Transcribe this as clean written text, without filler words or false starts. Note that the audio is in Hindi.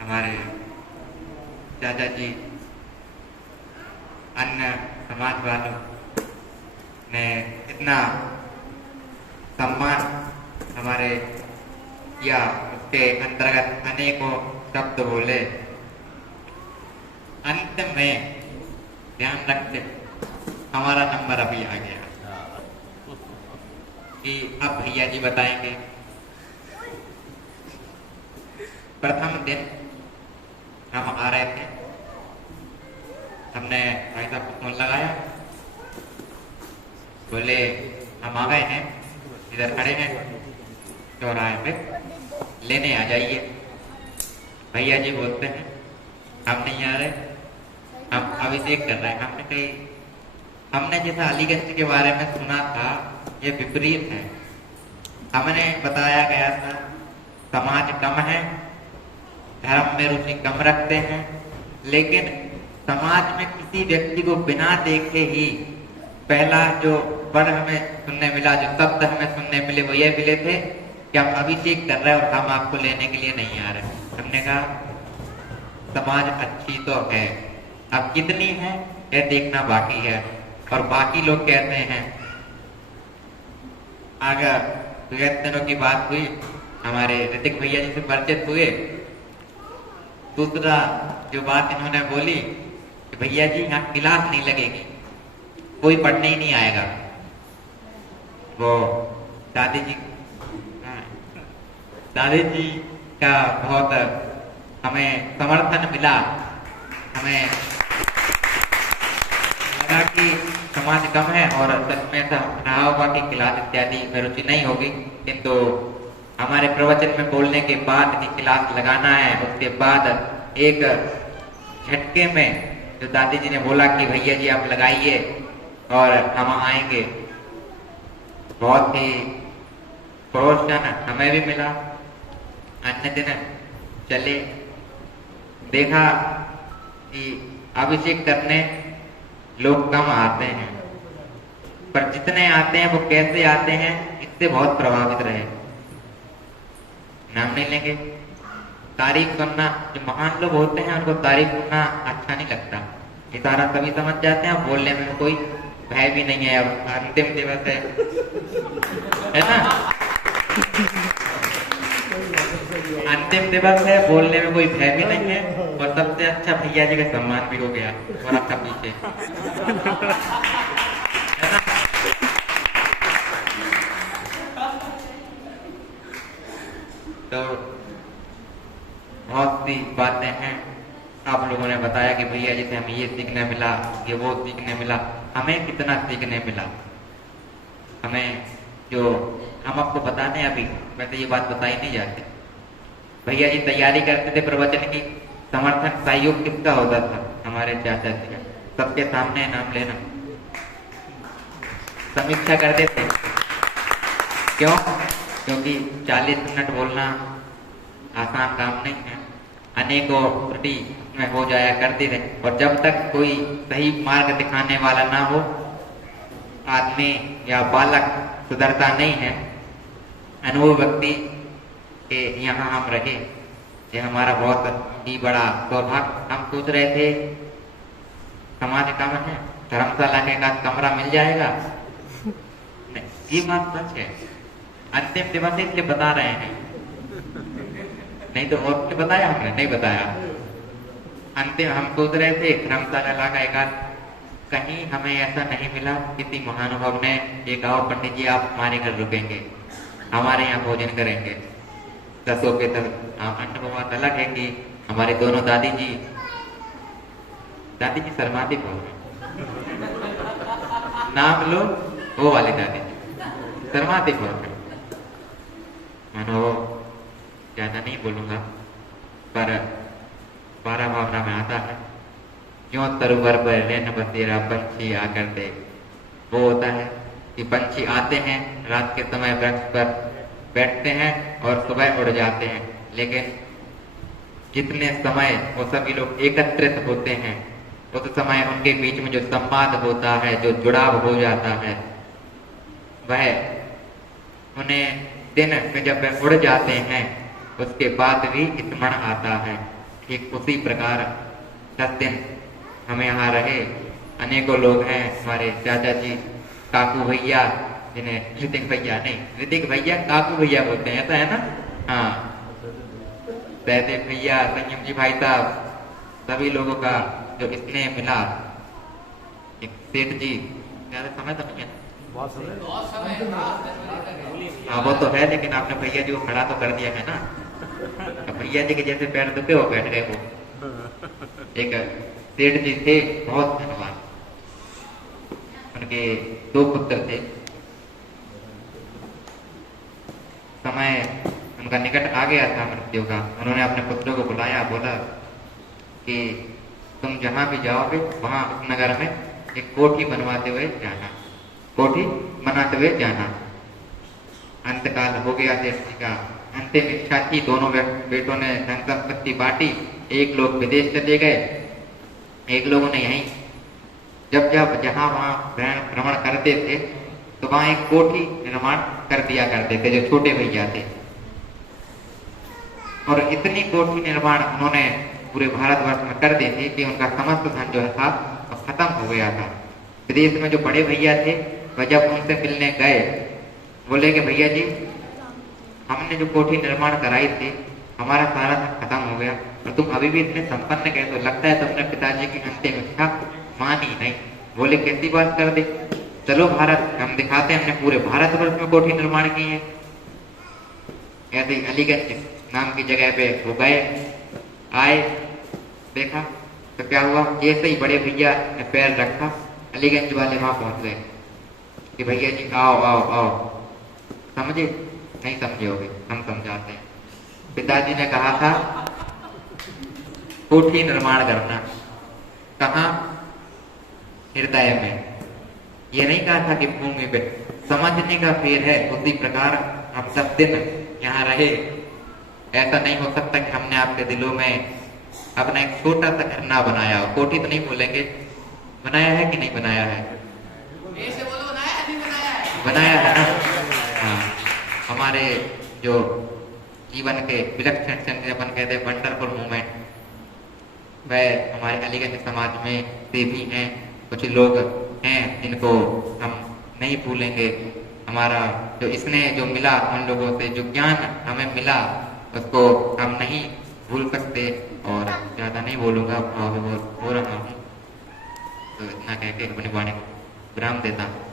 हमारे चाचा जी अन्य समाज वालों ने इतना सम्मान हमारे किया, उसके अंतर्गत अनेकों शब्द बोले। अंत में ध्यान रखते हमारा नंबर अभी आ गया कि अब भैया जी बताएंगे। प्रथम दिन हम आ रहे थे, हमने भाई साहब को फोन लगाया, बोले हम आ गए हैं, इधर खड़े हैं चौराहे पे, लेने आ जाइए। भैया जी बोलते हैं हम नहीं आ रहे, हम अभिषेक कर रहे हैं। हमने कही, हमने जैसा अलीगंज के बारे में सुना था ये विपरीत है। हमने बताया गया था समाज कम है, धर्म में रुचि कम रखते हैं, लेकिन समाज में किसी व्यक्ति को बिना देखे ही पहला जो वर्ड हमें सुनने मिला, जो शब्द हमें सुनने मिले, वो ये मिले थे कि हम अभिषेक कर रहे हैं और हम आपको लेने के लिए नहीं आ रहे। हमने कहा समाज अच्छी तो है, अब कितनी है ये देखना बाकी है। और बाकी लोग कहते हैं, अगर दिनों की बात हुई, हमारे ऋतिक भैया जी से परिचित हुए, दूसरा जो बात इन्होंने बोली कि भैया जी यहाँ क्लास नहीं लगेगी, कोई पढ़ने ही नहीं आएगा। वो दादी जी का बहुत हमें समर्थन मिला, हमें लगा कि समाज कम है और सच में ऐसा रहा होगा कि क्लास इत्यादि में रुचि नहीं होगी, किंतु हमारे प्रवचन में बोलने के बाद कि क्लास लगाना है, उसके बाद एक झटके में जो दादी जी ने बोला कि भैया जी आप लगाइए और हम आएंगे, बहुत ही प्रोत्साहन हमें भी मिला। अन्य दिन चले, देखा कि अभिषेक करने लोग कम आते हैं, पर जितने आते हैं वो कैसे आते हैं इससे बहुत प्रभावित रहे। नाम नहीं लेंगे, तारीफ करना, जो महान लोग होते हैं उनको तारीफ करना अच्छा नहीं लगता, इशारा सभी समझ जाते हैं, बोलने में कोई भय भी नहीं है। अब अंतिम दिवस है ना, अंतिम दिवस है, बोलने में कोई भय भी नहीं है, और सबसे अच्छा भैया जी का सम्मान भी हो गया और आपका पीछे है ना। तो बहुत सी बातें हैं, आप लोगों ने बताया कि भैया जी से हमें ये सीखने मिला, ये वो सीखने मिला। हमें कितना सीखने मिला, हमें जो हम आपको बताने, अभी वैसे ये बात बताई नहीं जाती। भैया जी तैयारी करते थे प्रवचन की, समर्थन सहयोग किसका होता था? हमारे चाचा जी का। सबके सामने नाम लेना, समीक्षा करते थे। क्यों? क्योंकि 40 मिनट बोलना आसान काम नहीं है, अनेकों त्रुटि में हो जाया करती रहे, और जब तक कोई सही मार्ग दिखाने वाला ना हो, आदमी या बालक सुधरता नहीं है। अनुभव व्यक्ति के यहाँ हम रहे, ये हमारा बहुत ही बड़ा सौभाग्य। हम सोच रहे थे समाज कम है, धर्मशाला के का कमरा मिल जाएगा, ये बात सच है। अंतिम दिवस इसलिए बता रहे हैं, नहीं तो और क्या बताया हमने? नहीं बताया। अंतिम हम सोच रहे थे धर्मशाला का एक कहीं हमें ऐसा नहीं मिला, किसी महानुभाव ने ये कहा पंडित जी आप हमारे घर रुकेंगे, हमारे यहाँ भोजन करेंगे 10 के तक। अनुभव बात अलग है कि हमारी दोनों दादी जी शर्माती बहुत, नाम लो वो वाली दादी जी शर्माती बहुत। मानो ज्यादा नहीं बोलूंगा, पर 12 भावना में आता है, क्यों तरुवर पर लेन बसेरा पंछी आकर दे। वो होता है कि पंछी आते हैं रात के समय वृक्ष पर बैठते हैं और सुबह उड़ जाते हैं, लेकिन जितने समय वो सभी लोग एकत्रित होते हैं उस समय उनके बीच में जो संवाद होता है, जो जुड़ाव हो जाता है, वह उन्हें दिन में जब वे उड़ जाते हैं उसके बाद भी स्मरण आता है। ठीक उसी प्रकार 10 दिन हम यहाँ रहे। अनेकों लोग हैं, हमारे चाचा जी, काकू भैया, जिन्हें ऋतिक भैया नहीं, ऋतिक भैया काकू भैया बोलते हैं, ऐसा है ना? हाँ, सहदेव भैया, संयम जी भाई साहब, सभी लोगों का जो स्नेह मिला। एक सेठ जी, ज्यादा समय तो नहीं है, हाँ वो तो है, लेकिन आपने भैया जी को खड़ा तो कर दिया है ना। तो भैया जी के जैसे पैर दुखे हो बैठ गए वो। एक सेठ जी थे, बहुत धनवान, उनके 2 पुत्र थे। समय उनका निकट आ गया था मृत्यु का। उन्होंने अपने पुत्रों को बुलाया, बोला कि तुम जहां भी जाओगे वहां उस नगर में एक कोठी बनवाते हुए जाना, कोठी बनाते हुए जाना। अंतकाल हो गया सेठ जी का, अंतिम इच्छा थी। दोनों बेटों ने धन संपत्ति बांटी, एक लोग विदेश चले गए, एक लोगों ने यहीं जब जब जहां वहां भ्रमण करते थे तो वहां एक कोठी निर्माण कर दिया करते थे, जो छोटे भैया थे। और इतनी कोठी निर्माण उन्होंने पूरे भारतवर्ष में कर दी थी कि उनका समस्त धन जो था वो खत्म हो गया था। विदेश में जो बड़े भैया थे वह जब उनसे मिलने गए, बोले कि भैया जी, हमने जो कोठी निर्माण कराई थी हमारा सारा धन खत्म हो गया और तुम अभी भी इतने संपन्न कैसे हो? लगता है तुमने पिताजी की अंतिम इच्छा मानी नहीं। बोले कैसी बात कर दी, चलो भारत, हम दिखाते हैं, हमने पूरे भारतवर्ष में कोठी निर्माण की है। ऐसे ही अलीगंज नाम की जगह पे वो गए, आए, देखा तो क्या हुआ, जैसे ही बड़े भैया ने पैर रखा अलीगंज वाले वहां पहुंच गए कि भैया जी आओ आओ आओ। समझे? नहीं समझे होगे, हम समझाते हैं। पिताजी ने कहा था कोठी निर्माण करना, कहाँ? हृदय में। ये नहीं कहा था कि भूमि पे। समझने का फेर है। उसी प्रकार हम 10 दिन यहाँ रहे। ऐसा नहीं हो सकता कि हमने आपके दिलों में अपना एक छोटा सा घर ना बनाया हो। कोठी तो नहीं बोलेंगे, बनाया है कि नहीं बनाया है? बनाया है ना? हाँ, हमारे जो जीवन के विलक्षण क्षण अपन कहते हैं वंडरफुल मोमेंट, वह हमारे अलीगंज समाज में से भी हैं। कुछ लोग हैं जिनको हम नहीं भूलेंगे। हमारा जो स्नेह जो मिला उन लोगों से, जो ज्ञान हमें मिला, उसको हम नहीं भूल सकते। और ज्यादा नहीं बोलूंगा, हो रहा हूँ, तो इतना कहकर अपनी वाणी को विराम देता हूँ।